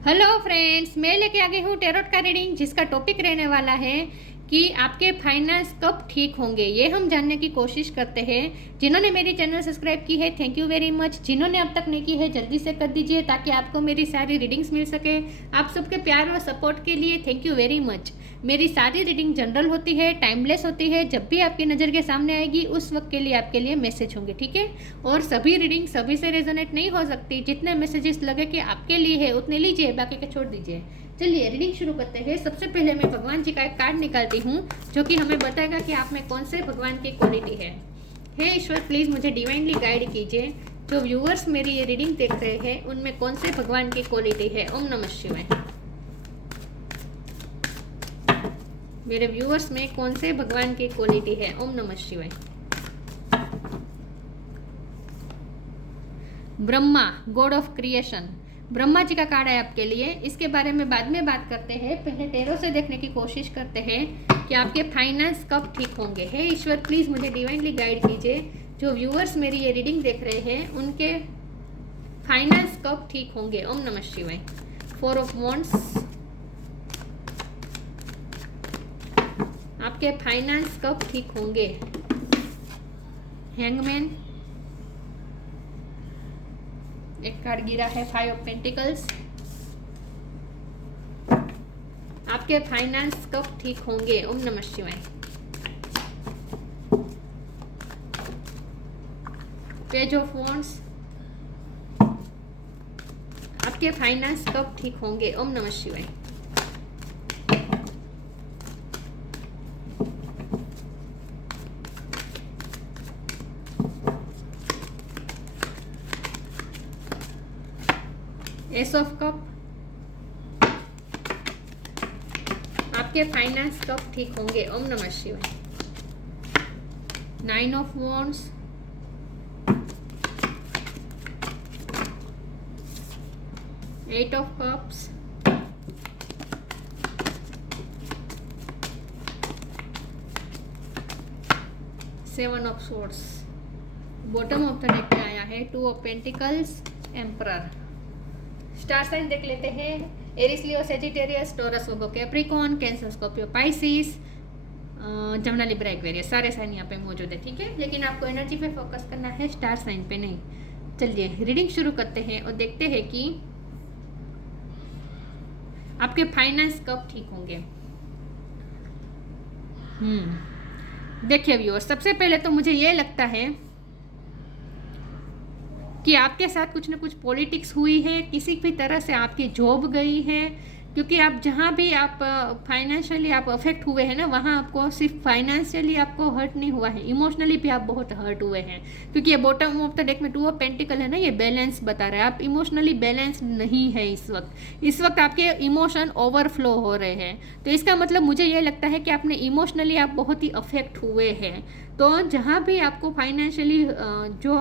Hello friends, मैं लेके आ गई हूँ टेरोट का रीडिंग, जिसका टॉपिक रहने वाला है कि आपके फाइनेंस कब ठीक होंगे। ये हम जानने की कोशिश करते हैं। जिन्होंने मेरी चैनल सब्सक्राइब की है, थैंक यू वेरी मच। जिन्होंने अब तक नहीं की है, जल्दी से कर दीजिए ताकि आपको मेरी सारी रीडिंग्स मिल सके। आप सबके प्यार और सपोर्ट के लिए थैंक यू वेरी मच। मेरी सारी रीडिंग जनरल होती है, टाइमलेस होती है। जब भी आपकी नज़र के सामने आएगी उस वक्त के लिए आपके लिए मैसेज होंगे, ठीक है। और सभी रीडिंग सभी से रेजोनेट नहीं हो सकती। जितने मैसेजेस लगे कि आपके लिए है उतने लीजिए, बाकी के छोड़ दीजिए। चलिए रीडिंग शुरू करते हैं। सबसे पहले मैं भगवान जी का एक कार्ड निकालती हूँ जो कि हमें बताएगा कि आप में कौन से भगवान की क्वालिटी है। हे ईश्वर, प्लीज़ मुझे डिवाइनली गाइड कीजिए। जो व्यूअर्स मेरी ये रीडिंग देख रहे हैं उनमें कौन से भगवान की क्वालिटी है। ओम नमः शिवाय। मेरे व्यूअर्स में कौन से भगवान की क्वालिटी है। ओम नमः शिवाय। Brahma, god of creation, Brahma ji का कार्ड है आपके लिए। इसके बारे में बाद में बात करते हैं, पहले टेरो से देखने की कोशिश करते हैं कि आपके फाइनेंस कब ठीक होंगे। हे ईश्वर, प्लीज़ मुझे डिवाइनली गाइड कीजिए। जो व्यूअर्स मेरी ये रीडिंग देख रहे हैं उनके फाइनेंस कब ठीक होंगे। ओम नमः शिवाय। 4 ऑफ वॉन्ड्स, आपके फाइनेंस कब ठीक होंगे। हैंगमैन, एक कार्ड गिरा है 5 ऑफ पेंटिकल्स। आपके फाइनेंस कब ठीक होंगे। ओम नमः शिवाय। पेज ऑफ वॉन्ड्स, आपके फाइनेंस कब ठीक होंगे। ओम नमः शिवाय। एस ऑफ कप, आपके फाइनेंस कब ठीक होंगे। ओम नमः शिवाय। 9 of wands, eight of cups, seven of swords. Bottom of the deck में आया है 2 of pentacles, emperor. Star sign देख लेते हैं। Aries, Leo, Sagittarius, Taurus, Virgo, Capricorn, Cancer, Scorpio, Pisces, Gemini, Libra, Aquarius, सारे साइन यहाँ पे मौजूद है, ठीक है। लेकिन आपको एनर्जी पे फोकस करना है, स्टार साइन पे नहीं। चलिए रीडिंग शुरू करते हैं और देखते हैं कि आपके फाइनेंस कब ठीक होंगे। देखिए व्यूअर्स, सबसे पहले तो मुझे ये लगता है कि आपके साथ कुछ ना कुछ पॉलिटिक्स हुई है, किसी भी तरह से आपकी जॉब गई है। क्योंकि आप जहाँ भी आप फाइनेंशियली आप अफेक्ट हुए हैं ना, वहाँ आपको सिर्फ फाइनेंशियली आपको हर्ट नहीं हुआ है, इमोशनली भी आप बहुत हर्ट हुए हैं। क्योंकि ये बॉटम ऑफ द डेक में 2 ऑफ पेंटिकल है ना, ये बैलेंस बता रहा है। आप इमोशनली बैलेंस नहीं है इस वक्त आपके इमोशन ओवरफ्लो हो रहे हैं। तो इसका मतलब मुझे ये लगता है कि आपने इमोशनली आप बहुत ही अफेक्ट हुए हैं। तो जहाँ भी आपको फाइनेंशियली जो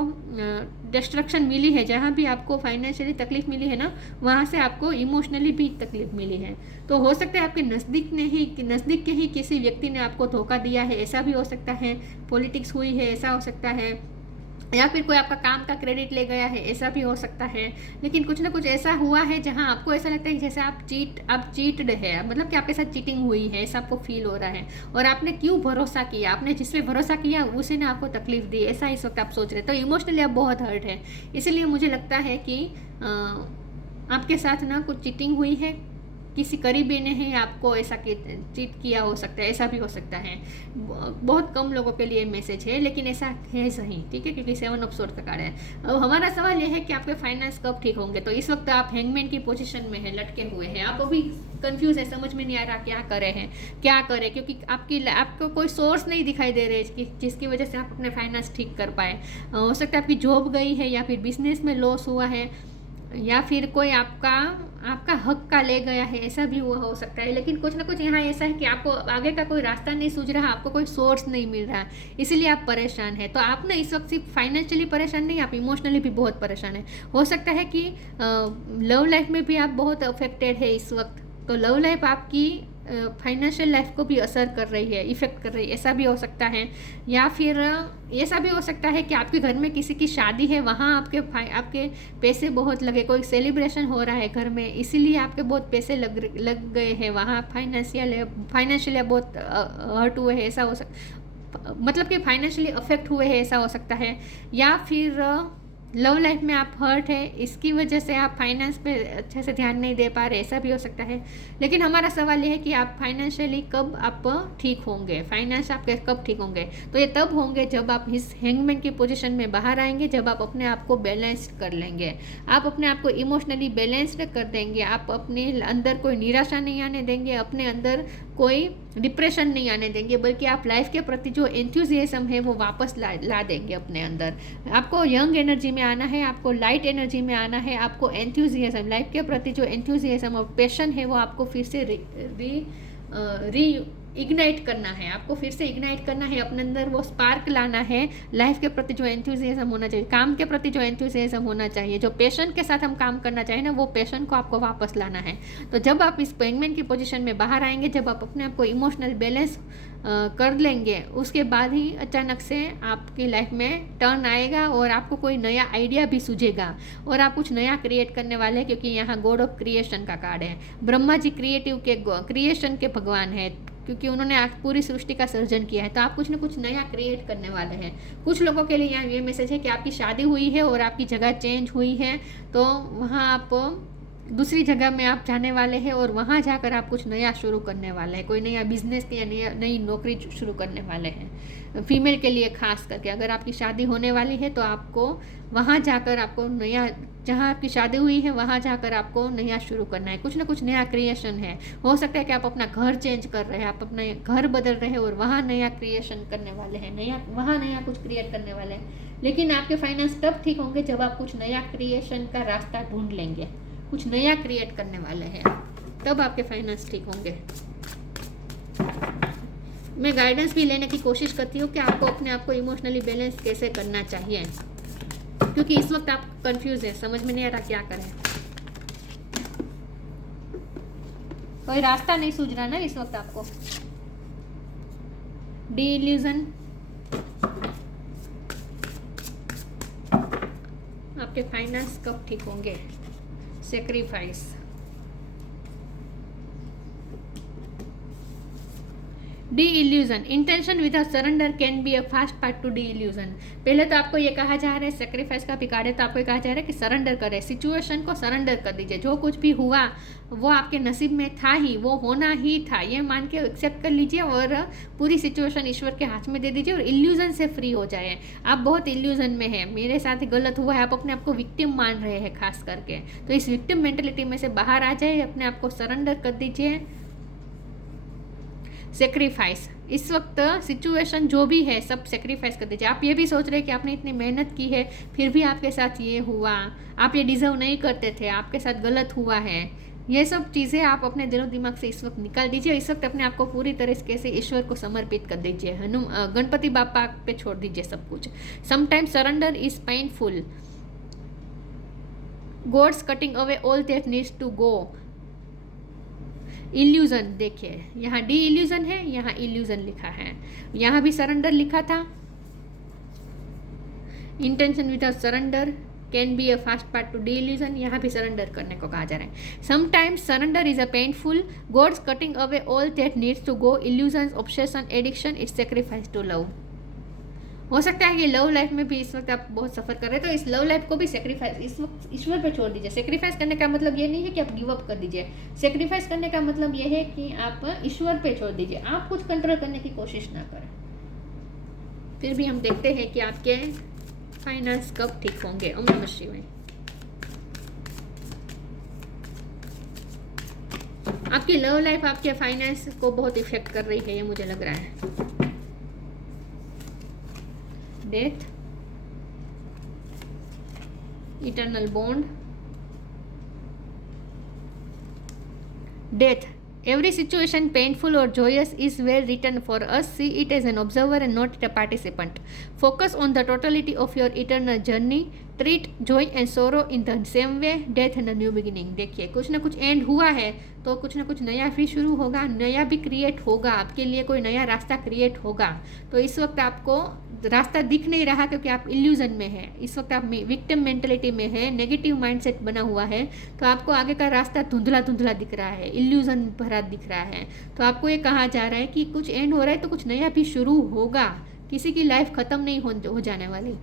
डिस्ट्रक्शन मिली है, जहाँ भी आपको फाइनेंशियली तकलीफ मिली है ना, वहाँ से आपको इमोशनली भी तकलीफ मिली है। तो हो सकता है आपके नज़दीक के ही किसी व्यक्ति ने आपको धोखा दिया है, ऐसा भी हो सकता है। पॉलिटिक्स हुई है, ऐसा हो सकता है। या फिर कोई आपका काम का क्रेडिट ले गया है, ऐसा भी हो सकता है। लेकिन कुछ ना कुछ ऐसा हुआ है जहां आपको ऐसा लगता है कि जैसे आप चीटड है, मतलब कि आपके साथ चीटिंग हुई है, ऐसा आपको फील हो रहा है। और आपने क्यों भरोसा किया, आपने जिस पे भरोसा किया उसी ने आपको तकलीफ दी, ऐसा इस वक्त आप सोच रहे हैं। तो इमोशनली आप बहुत हर्ट है। इसलिए मुझे लगता है कि आपके साथ ना कुछ चीटिंग हुई है, किसी करीबी ने ही आपको ऐसा चीट किया हो सकता है, ऐसा भी हो सकता है। बहुत कम लोगों के लिए मैसेज है, लेकिन ऐसा है सही, ठीक है। क्योंकि 7 ऑफ सोर्ड्स का कार्ड है। अब हमारा सवाल यह है कि आपके फाइनेंस कब ठीक होंगे। तो इस वक्त आप हैंगमैन की पोजीशन में है, लटके हुए हैं। आप अभी कंफ्यूज है, समझ में नहीं आ रहा क्या करें, क्योंकि आपको कोई सोर्स नहीं दिखाई दे रहे जिसकी वजह से आप अपने फाइनेंस ठीक कर पाए। हो सकता है आपकी जॉब गई है, या फिर बिजनेस में लॉस हुआ है, या फिर कोई आपका हक का ले गया है, ऐसा भी हुआ हो सकता है। लेकिन कुछ ना कुछ यहाँ ऐसा है कि आपको आगे का कोई रास्ता नहीं सूझ रहा, आपको कोई सोर्स नहीं मिल रहा, इसीलिए आप परेशान है। तो आप ना इस वक्त सिर्फ फाइनेंशियली परेशान नहीं, आप इमोशनली भी बहुत परेशान है। हो सकता है कि लव लाइफ में भी आप बहुत अफेक्टेड है इस वक्त। तो लव लाइफ आपकी फाइनेंशियल लाइफ को भी असर कर रही है, इफ़ेक्ट कर रही है, ऐसा भी हो सकता है। या फिर ऐसा भी हो सकता है कि आपके घर में किसी की शादी है, वहाँ आपके पैसे बहुत लगे, कोई सेलिब्रेशन हो रहा है घर में, इसीलिए आपके बहुत पैसे लग गए हैं वहाँ, फाइनेंशियली बहुत हर्ट हुए हैं, ऐसा हो मतलब कि फाइनेंशियली अफेक्ट हुए हैं, ऐसा हो सकता है। या फिर लव लाइफ में आप हर्ट है, इसकी वजह से आप फाइनेंस पे अच्छे से ध्यान नहीं दे पा रहे, ऐसा भी हो सकता है। लेकिन हमारा सवाल ये है कि आप फाइनेंशियली कब आप ठीक होंगे, फाइनेंस आपके कब ठीक होंगे। तो ये तब होंगे जब आप इस हैंगमैन की पोजीशन में बाहर आएंगे, जब आप अपने आप को बैलेंस्ड कर लेंगे, आप अपने आप को इमोशनली बैलेंस्ड कर देंगे, आप अपने अंदर कोई निराशा नहीं आने देंगे, अपने अंदर कोई डिप्रेशन नहीं आने देंगे, बल्कि आप लाइफ के प्रति जो एंथुजियाज्म है वो वापस ला देंगे अपने अंदर। आपको यंग एनर्जी में आना है, आपको लाइट एनर्जी में आना है, आपको एंथुजियाज्म, लाइफ के प्रति जो एंथुजियाज्म और पैशन है वो आपको फिर से री इग्नाइट करना है, आपको फिर से इग्नाइट करना है, अपने अंदर वो स्पार्क लाना है। लाइफ के प्रति जो एंथुजियाज्म होना चाहिए, काम के प्रति जो एंथुजियाज्म होना चाहिए, जो पैशन के साथ हम काम करना चाहिए ना, वो पैशन को आपको वापस लाना है। तो जब आप इस हैंगमैन की पोजीशन में बाहर आएंगे, जब आप अपने आप को इमोशनल बैलेंस कर लेंगे, उसके बाद ही अचानक से आपकी लाइफ में टर्न आएगा और आपको कोई नया आइडिया भी सूझेगा और आप कुछ नया क्रिएट करने वाले हैं, क्योंकि यहाँ गॉड ऑफ क्रिएशन का कार्ड है। ब्रह्मा जी क्रिएशन के भगवान है, क्योंकि उन्होंने आज पूरी सृष्टि का सर्जन किया है। तो आप कुछ ना कुछ नया क्रिएट करने वाले हैं। कुछ लोगों के लिए यहाँ ये मैसेज है कि आपकी शादी हुई है और आपकी जगह चेंज हुई है, तो वहाँ आप दूसरी जगह में आप जाने वाले हैं और वहाँ जाकर आप कुछ नया शुरू करने वाले हैं, कोई नया बिजनेस या नई नौकरी शुरू करने वाले हैं। फीमेल के लिए खास करके अगर आपकी शादी होने वाली है तो आपको वहाँ जाकर आपको नया, जहाँ आपकी शादी हुई है वहाँ जाकर आपको नया शुरू करना है, कुछ ना कुछ नया क्रिएशन है। हो सकता है कि आप अपना घर चेंज कर रहे हैं, आप अपना घर बदल रहे हैं और वहाँ नया क्रिएशन करने वाले हैं, वहाँ नया कुछ क्रिएट करने वाले हैं। लेकिन आपके फाइनेंस तब ठीक होंगे जब आप कुछ नया क्रिएशन का रास्ता ढूंढ लेंगे, कुछ नया क्रिएट करने वाले हैं, तब आपके फाइनेंस ठीक होंगे। मैं गाइडेंस भी लेने की कोशिश करती हूँ कि आपको अपने आप को इमोशनली बैलेंस कैसे करना चाहिए, क्योंकि इस वक्त आप कंफ्यूज हैं, समझ में नहीं आ रहा क्या करें, कोई रास्ता नहीं सूझ रहा ना इस वक्त आपको। डिइल्यूजन, आपके फाइनेंस कब ठीक होंगे। Sacrifice, D-illusion, intention without surrender can be a fast part to D-illusion. पहले तो आपको ये कहा जा रहा है, सेक्रीफाइस का भी कार्ड है, तो आपको ये कहा जा रहा है कि सरेंडर करें, सिचुएशन को सरेंडर कर दीजिए। जो कुछ भी हुआ वो आपके नसीब में था ही, वो होना ही था, ये मान के एक्सेप्ट कर लीजिए और पूरी सिचुएशन ईश्वर के हाथ में दे दीजिए और इल्यूजन से फ्री हो जाए। आप बहुत इल्यूजन में हैं, मेरे साथ गलत हुआ है, आप अपने आप को विक्टिम मान रहे हैं खास करके, तो इस विक्टिम मेंटेलिटी में से बाहर आ जाए, अपने आप को सरेंडर कर दीजिए। सेक्रीफाइस, इस वक्त सिचुएशन जो भी है सब सेक्रीफाइस कर दीजिए। आप ये भी सोच रहे हैं कि आपने इतनी मेहनत की है फिर भी आपके साथ ये हुआ, आप ये डिजर्व नहीं करते थे, आपके साथ गलत हुआ है, ये सब चीज़ें आप अपने दिलो दिमाग से इस वक्त निकाल दीजिए। इस वक्त अपने आप को पूरी तरीके से ईश्वर को समर्पित कर दीजिए, गणपति बापा पे छोड़ दीजिए सब कुछ। Sometimes surrender is painful, god's cutting away all that needs to go. Illusion, देखिए यहाँ डी इल्यूजन है, यहाँ इल्यूजन लिखा है, यहाँ भी सरेंडर लिखा था। Intention without surrender can be a fast part to the illusion, यहाँ भी सरेंडर करने को कहा जा रहा है। Sometimes surrender is a painful, god's cutting away all that needs to go, illusion, obsession, addiction, it's sacrifice to love. हो सकता है कि लव लाइफ में भी इस वक्त आप बहुत सफ़र कर रहे हैं, तो इस लव लाइफ को भी सेक्रीफाइस इस वक्त ईश्वर पे छोड़ दीजिए। सेक्रीफाइस करने का मतलब ये नहीं है कि आप गिव अप कर दीजिए, सेक्रीफाइस करने का मतलब ये है कि आप ईश्वर पे छोड़ दीजिए, आप कुछ कंट्रोल करने की कोशिश ना करें। फिर भी हम देखते हैं कि आपके फाइनेंस कब ठीक होंगे। ओम नमः शिवाय। आपकी लव लाइफ आपके फाइनेंस को बहुत इफेक्ट कर रही है, ये मुझे लग रहा है। Death, eternal bond, death, every situation painful or joyous is well written for us, see it as an observer and not a participant, focus on the totality of your eternal journey, treat Joy and सोरो in the same way, death and the new beginning. देखिए कुछ ना कुछ and हुआ है तो कुछ ना कुछ नया भी शुरू होगा, नया भी क्रिएट होगा, आपके लिए कोई नया रास्ता क्रिएट होगा। तो इस वक्त आपको रास्ता दिख नहीं रहा क्योंकि आप इल्यूजन में है, इस वक्त आप विक्टिम मेंटेलिटी में है, नेगेटिव माइंडसेट बना हुआ है, तो आपको आगे का रास्ता धुंधला धुंधला दिख रहा है, इल्यूजन भरा दिख रहा है। तो आपको ये कहा जा रहा है कि कुछ एंड हो रहा है तो कुछ नया भी शुरू होगा, किसी की लाइफ ख़त्म नहीं हो जाने वाली।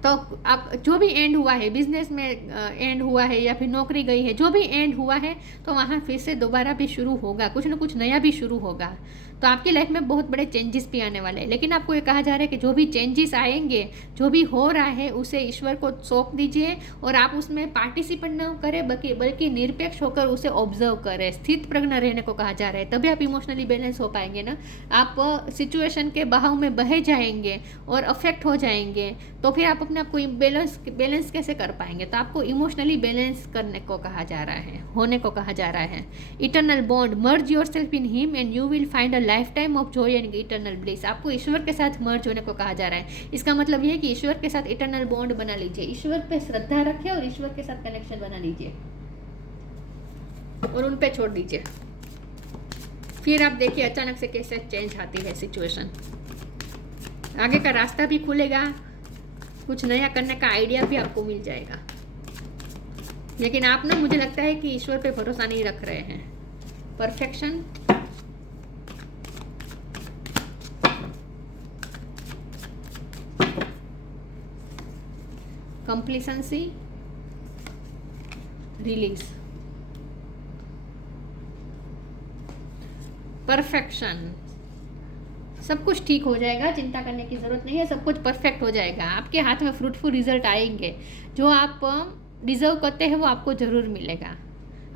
तो आप जो भी एंड हुआ है, बिजनेस में एंड हुआ है या फिर नौकरी गई है, जो भी एंड हुआ है तो वहाँ फिर से दोबारा भी शुरू होगा, कुछ ना कुछ नया भी शुरू होगा। तो आपकी लाइफ में बहुत बड़े चेंजेस भी आने वाले हैं। लेकिन आपको ये कहा जा रहा है कि जो भी चेंजेस आएंगे, जो भी हो रहा है उसे ईश्वर को सौंप दीजिए और आप उसमें पार्टिसिपेट न करें बल्कि निरपेक्ष होकर उसे ऑब्जर्व करें। स्थित प्रज्ञ रहने को कहा जा रहा है, तभी आप इमोशनली बैलेंस हो पाएंगे ना। आप सिचुएशन के बहाव में बहे जाएंगे और अफेक्ट हो जाएंगे तो फिर आप अपने आप को बैलेंस कैसे कर पाएंगे। तो आपको इमोशनली बैलेंस करने को कहा जा रहा है, होने को कहा जा रहा है। Eternal bond, merge yourself in him and you will find a life time of Joy and eternal bliss. आपको ईश्वर के साथ मर्ज होने को कहा जा रहा है। इसका मतलब ये है कि ईश्वर के साथ इटर्नल बॉन्ड बना लीजिए, ईश्वर पे श्रद्धा रखिए और ईश्वर के साथ कनेक्शन बना लीजिए और उन पे छोड़ दीजिए। फिर आप देखिए अचानक से कैसे चेंज आती है सिचुएशन, आगे का रास्ता भी खुलेगा, कुछ नया करने का आइडिया भी आपको मिल जाएगा। लेकिन आप ना, मुझे लगता है कि ईश्वर पे भरोसा नहीं रख रहे हैं। Perfection, complacency, release, perfection. सब कुछ ठीक हो जाएगा, चिंता करने की ज़रूरत नहीं है, सब कुछ परफेक्ट हो जाएगा। आपके हाथ में फ्रूटफुल रिजल्ट आएंगे, जो आप डिज़र्व करते हैं वो आपको ज़रूर मिलेगा।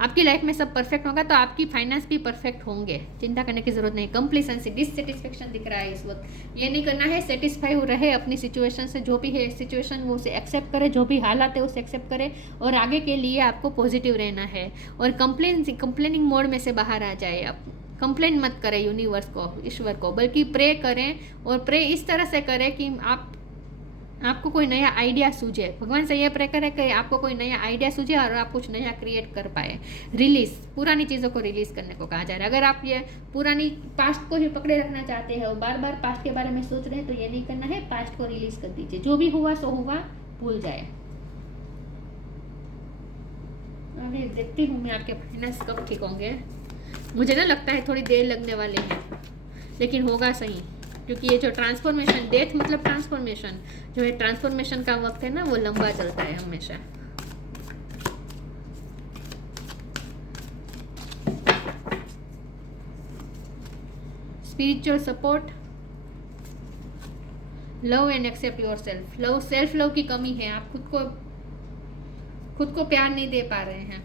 आपकी लाइफ में सब परफेक्ट होगा तो आपकी फाइनेंस भी परफेक्ट होंगे, चिंता करने की ज़रूरत नहीं। कंप्लीसेंसी, डिससेटिस्फेक्शन दिख रहा है इस वक्त, ये नहीं करना है। सेटिस्फाई हो रहे अपनी सिचुएशन से, जो भी है सिचुएशन वो उसे एक्सेप्ट करे, जो भी हालात है उसे एक्सेप्ट करे और आगे के लिए आपको पॉजिटिव रहना है। और कंप्लेनिंग मोड में से बाहर आ जाए। आप कंप्लेन मत करें यूनिवर्स को, ईश्वर को, बल्कि प्रे करें और प्रे इस तरह से करें कि आपको कोई नया आइडिया सूझे। भगवान से ये प्रे करें कि आपको कोई नया आइडिया सूझे और आप कुछ नया क्रिएट कर पाए। रिलीज, पुरानी चीज़ों को रिलीज करने को कहा जा रहा है। अगर आप ये पुरानी पास्ट को ही पकड़े रखना चाहते हैं और बार बार पास्ट के बारे में सोच रहे हैं तो ये नहीं करना है, पास्ट को रिलीज कर दीजिए। जो भी हुआ सो हुआ, भूल जाए। अभी देखती हूँ मैं आपके फाइनेंस कब ठीक होंगे। मुझे ना लगता है थोड़ी देर लगने वाली है, लेकिन होगा सही, क्योंकि ये जो ट्रांसफॉर्मेशन, डेथ मतलब ट्रांसफॉर्मेशन, जो है ट्रांसफॉर्मेशन का वक्त है ना, वो लंबा चलता है हमेशा। Spiritual support, love and accept yourself. Love, self love की कमी है, आप खुद को प्यार नहीं दे पा रहे हैं,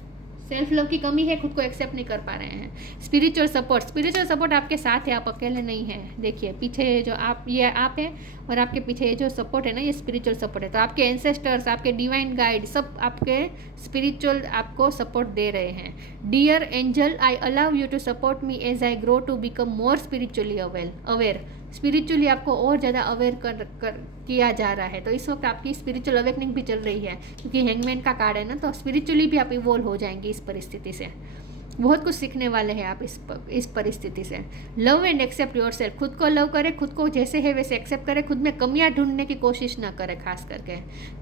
सेल्फ लव की कमी है, खुद को एक्सेप्ट नहीं कर पा रहे हैं। स्पिरिचुअल सपोर्ट आपके साथ है, आप अकेले नहीं हैं। देखिए पीछे जो आप, ये आप हैं और आपके पीछे ये जो सपोर्ट है ना, ये स्पिरिचुअल सपोर्ट है। तो आपके एंसेस्टर्स, आपके डिवाइन गाइड, सब आपके स्पिरिचुअल आपको सपोर्ट दे रहे हैं। Dear angel, I allow you to support me as I grow to become more spiritually aware. Spiritually आपको और ज़्यादा अवेयर किया जा रहा है। तो इस वक्त आपकी स्पिरिचुअल अवेकनिंग भी चल रही है, क्योंकि हैंगमैन का कार्ड है ना, तो स्पिरिचुअली भी आप इवॉल्व हो जाएंगे इस परिस्थिति से। बहुत कुछ सीखने वाले हैं आप इस परिस्थिति से। लव एंड एक्सेप्ट योरसेल्फ, खुद को लव करें, खुद को जैसे है वैसे एक्सेप्ट करें, खुद में कमियां ढूंढने की कोशिश ना करें खास करके।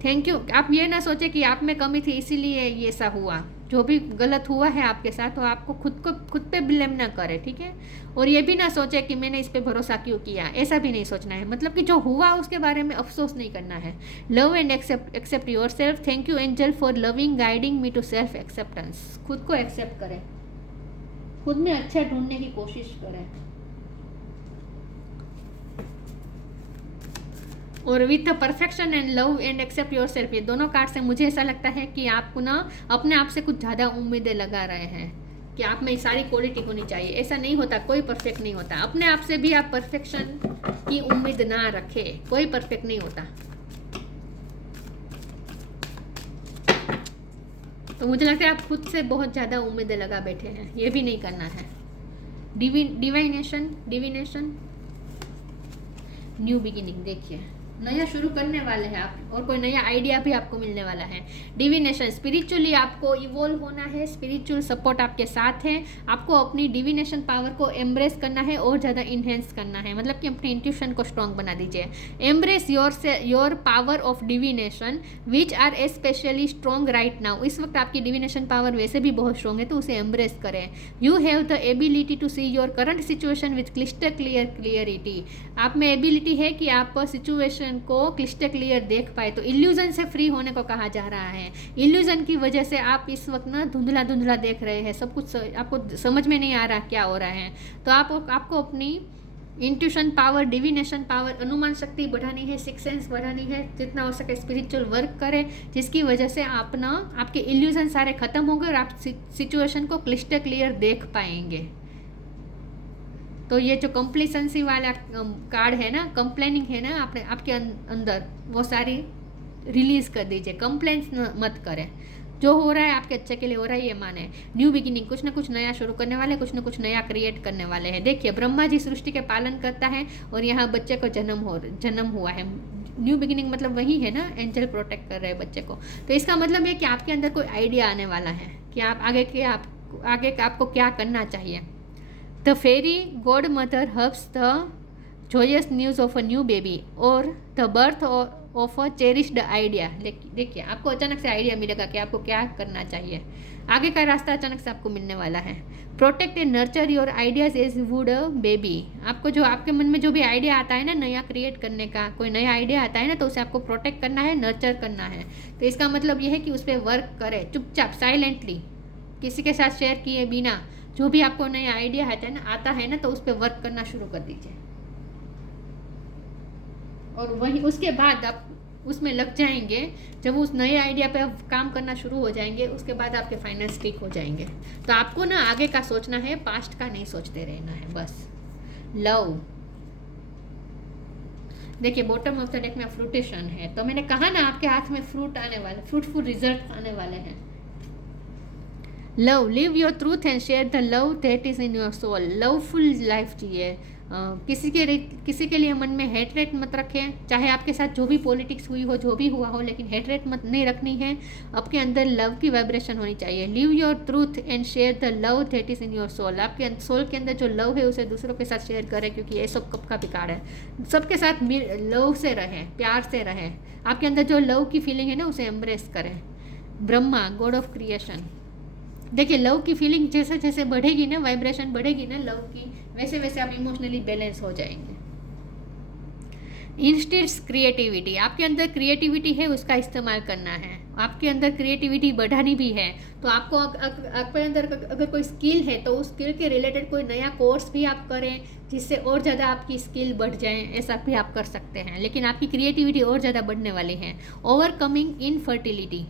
Thank you. आप ये ना सोचें कि आप में कमी थी इसीलिए ये ऐसा हुआ। जो भी गलत हुआ है आपके साथ, तो आपको खुद पे ब्लेम ना करें, ठीक है। और ये भी ना सोचे कि मैंने इस पे भरोसा क्यों किया, ऐसा भी नहीं सोचना है। मतलब कि जो हुआ उसके बारे में अफसोस नहीं करना है। Love and accept yourself. Thank you angel for loving guiding me to self acceptance. खुद को एक्सेप्ट करें, खुद में अच्छा ढूंढने की कोशिश करें। और with perfection and love and accept yourself, ये दोनों कार्ड से मुझे ऐसा लगता है कि आप ना अपने आप से कुछ ज़्यादा उम्मीदें लगा रहे हैं कि आप में सारी क्वालिटी होनी चाहिए। ऐसा नहीं होता, कोई परफेक्ट नहीं होता। अपने आप से भी आप परफेक्शन की उम्मीद ना रखें, कोई परफेक्ट नहीं होता। तो मुझे लगता है आप खुद से बहुत ज़्यादा उम्मीदें लगा बैठे हैं, ये भी नहीं करना है। Divination, new beginning. देखिए नया शुरू करने वाले हैं आप, और कोई नया आइडिया भी आपको मिलने वाला है। डिविनेशन, स्पिरिचुअली आपको इवोल्व होना है, स्पिरिचुअल सपोर्ट आपके साथ है, आपको अपनी डिविनेशन पावर को एम्ब्रेस करना है और ज़्यादा इन्हेंस करना है, मतलब कि अपने इंट्यूशन को स्ट्रॉन्ग बना दीजिए। Embrace your power of divination which are specially strong right now. इस वक्त आपकी डिविनेशन पावर वैसे भी बहुत स्ट्रॉन्ग है, तो उसे एम्ब्रेस करें। You have the ability to see your current situation with crystal clarity. आप में एबिलिटी है कि आप सिचुएशन को क्लिस्टर क्लियर देख पाए। तो इल्यूजन से फ्री होने को कहा जा रहा है। इल्यूजन की वजह से आप इस वक्त ना धुंधला धुंधला देख रहे हैं, सब कुछ आपको समझ में नहीं आ रहा क्या हो रहा है। तो आपको अपनी इंट्यूशन पावर, डिविनेशन पावर, अनुमान शक्ति बढ़ानी है, सिक्स सेंस बढ़ानी है, जितना हो सके स्पिरिचुअल वर्क करें, जिसकी वजह से आप ना आपके इल्यूजन सारे खत्म होंगे और आप सिचुएशन को क्लिस्टर क्लियर देख पाएंगे। तो ये जो कंप्लेसेंसी वाला कार्ड है ना, कंप्लेनिंग है ना आपके अंदर, वो सारी रिलीज कर दीजिए। कंप्लेंट्स मत करें, जो हो रहा है आपके अच्छे के लिए हो रहा है, ये माने। न्यू बिगिनिंग, कुछ ना कुछ नया शुरू करने वाले, कुछ ना कुछ नया क्रिएट करने वाले हैं। देखिए, ब्रह्मा जी सृष्टि के पालन करता है और यहाँ बच्चे को जन्म हुआ है। न्यू बिगिनिंग मतलब वही है ना, एंजल प्रोटेक्ट कर रहे हैं बच्चे को। तो इसका मतलब है कि आपके अंदर कोई आइडिया आने वाला है कि आप आगे आपको क्या करना चाहिए। The fairy godmother hubs the joyous news of a new baby और the birth of a cherished idea. देखिए, आपको अचानक से आइडिया मिलेगा कि आपको क्या करना चाहिए, आगे का रास्ता अचानक से आपको मिलने वाला है। Protect and nurture your ideas as would a baby. आपको जो आपके मन में जो भी आइडिया आता है ना, नया क्रिएट करने का कोई नया आइडिया आता है ना, तो उसे आपको प्रोटेक्ट करना है, नर्चर करना है। तो इसका मतलब यह है कि उस पर वर्क करें चुपचाप, साइलेंटली, किसी के साथ शेयर किए बिना। जो भी आपको नया आइडिया आता है ना, तो उस पर वर्क करना शुरू कर दीजिए, और वही उसके बाद आप उसमें लग जाएंगे। जब उस नए आइडिया पे आप काम करना शुरू हो जाएंगे, उसके बाद आपके फाइनेंस ठीक हो जाएंगे। तो आपको ना आगे का सोचना है, पास्ट का नहीं सोचते रहना है बस। लव, देखिए बॉटम ऑफ द डेक में फ्रूटेशन है, तो मैंने कहा ना आपके हाथ में फ्रूट आने वाले, फ्रूटफुल रिजल्ट आने वाले हैं। Love, live your truth and share the love that is in your soul. Loveful life जिए। किसी के लिए मन में हेटरेट मत रखें, चाहे आपके साथ जो भी पॉलिटिक्स हुई हो, जो भी हुआ हो, लेकिन हेटरेट मत नहीं रखनी है। आपके अंदर लव की वाइब्रेशन होनी चाहिए। Live your truth and share the love that is in your soul. आपके सोल के अंदर जो लव है उसे दूसरों के साथ शेयर करें, क्योंकि ये सब कब का बिगाड़ है। सबके साथ लव से रहें, प्यार से रहें। आपके अंदर जो लव की फीलिंग है ना, उसे एम्ब्रेस करें। Brahma, god of creation. देखिए, लव की फीलिंग जैसे जैसे बढ़ेगी ना, वाइब्रेशन बढ़ेगी ना लव की, वैसे वैसे आप इमोशनली बैलेंस हो जाएंगे। इंस्टेंट्स क्रिएटिविटी, आपके अंदर क्रिएटिविटी है, उसका इस्तेमाल करना है। आपके अंदर क्रिएटिविटी बढ़ानी भी है, तो आपको आपके अंदर अगर कोई स्किल है, तो उस स्किल के रिलेटेड कोई नया कोर्स भी आप करें, जिससे और ज़्यादा आपकी स्किल बढ़ जाए, ऐसा भी आप कर सकते हैं। लेकिन आपकी क्रिएटिविटी और ज़्यादा बढ़ने वाली है। ओवरकमिंग इनफर्टिलिटी,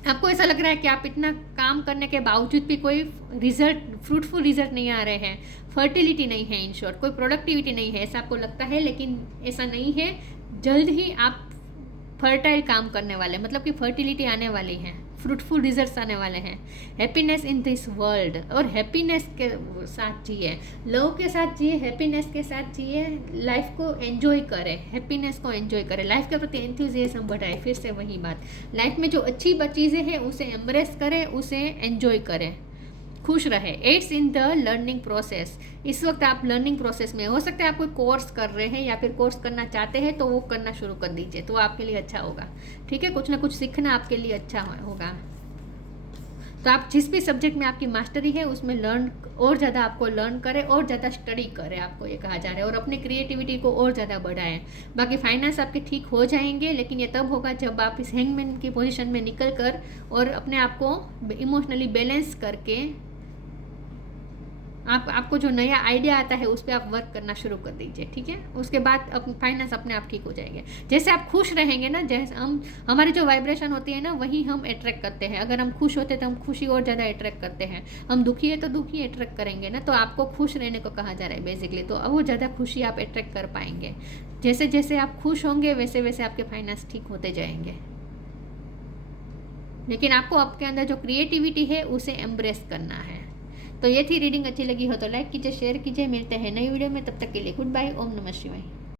आपको ऐसा लग रहा है कि आप इतना काम करने के बावजूद भी कोई फ्रूटफुल रिजल्ट नहीं आ रहे हैं, फर्टिलिटी नहीं है, इन शॉर्ट कोई प्रोडक्टिविटी नहीं है, ऐसा आपको लगता है, लेकिन ऐसा नहीं है। जल्द ही आप फर्टाइल काम करने वाले, मतलब कि फर्टिलिटी आने वाली है, फ्रूटफुल रिजल्ट्स आने वाले हैं। हैप्पीनेस इन दिस वर्ल्ड, और हैप्पीनेस के साथ जिए, लव के साथ जिए, हैप्पीनेस के साथ जिए, लाइफ को एंजॉय करें, हैप्पीनेस को एंजॉय करें, लाइफ के प्रति एंथुजियाज्म बढ़ाए। फिर से वही बात, लाइफ में जो अच्छी चीज़ें हैं उसे एम्ब्रेस करें, उसे एंजॉय करें, खुश रहे। Aids in the learning process, इस वक्त आप लर्निंग प्रोसेस में हो सकता है, आप कोई कोर्स कर रहे हैं या फिर कोर्स करना चाहते हैं, तो वो करना शुरू कर दीजिए, तो आपके लिए अच्छा होगा। ठीक है, कुछ ना कुछ सीखना आपके लिए अच्छा होगा। तो आप जिस भी सब्जेक्ट में आपकी मास्टरी है, उसमें और ज़्यादा आपको लर्न करें, और ज़्यादा स्टडी करें, आपको ये कहा जा रहा है, और अपनी क्रिएटिविटी को और ज़्यादा बढ़ाएं। बाकी फाइनेंस आपके ठीक हो जाएंगे, लेकिन ये तब होगा जब आप इस हैंगमैन की पोजीशन में निकल कर और अपने आप को इमोशनली बैलेंस करके आपको जो नया आइडिया आता है उस पर आप वर्क करना शुरू कर दीजिए। ठीक है, उसके बाद फाइनेंस अपने आप ठीक हो जाएंगे। जैसे आप खुश रहेंगे ना, जैसे हमारी जो वाइब्रेशन होती है ना, वही हम अट्रैक्ट करते हैं। अगर हम खुश होते हैं तो हम खुशी और ज़्यादा अट्रैक्ट करते हैं, हम दुखी है तो दुखी अट्रैक्ट करेंगे ना। तो आपको खुश रहने को कहा जा रहा है बेसिकली, तो वो ज़्यादा खुशी आप अट्रैक्ट कर पाएंगे। जैसे जैसे आप खुश होंगे वैसे वैसे आपके फाइनेंस ठीक होते जाएंगे। लेकिन आपको आपके अंदर जो क्रिएटिविटी है उसे एम्ब्रेस करना है। तो ये थी रीडिंग, अच्छी लगी हो तो लाइक कीजिए, शेयर कीजिए। मिलते हैं नई वीडियो में, तब तक के लिए गुड बाय। ओम नमः शिवाय।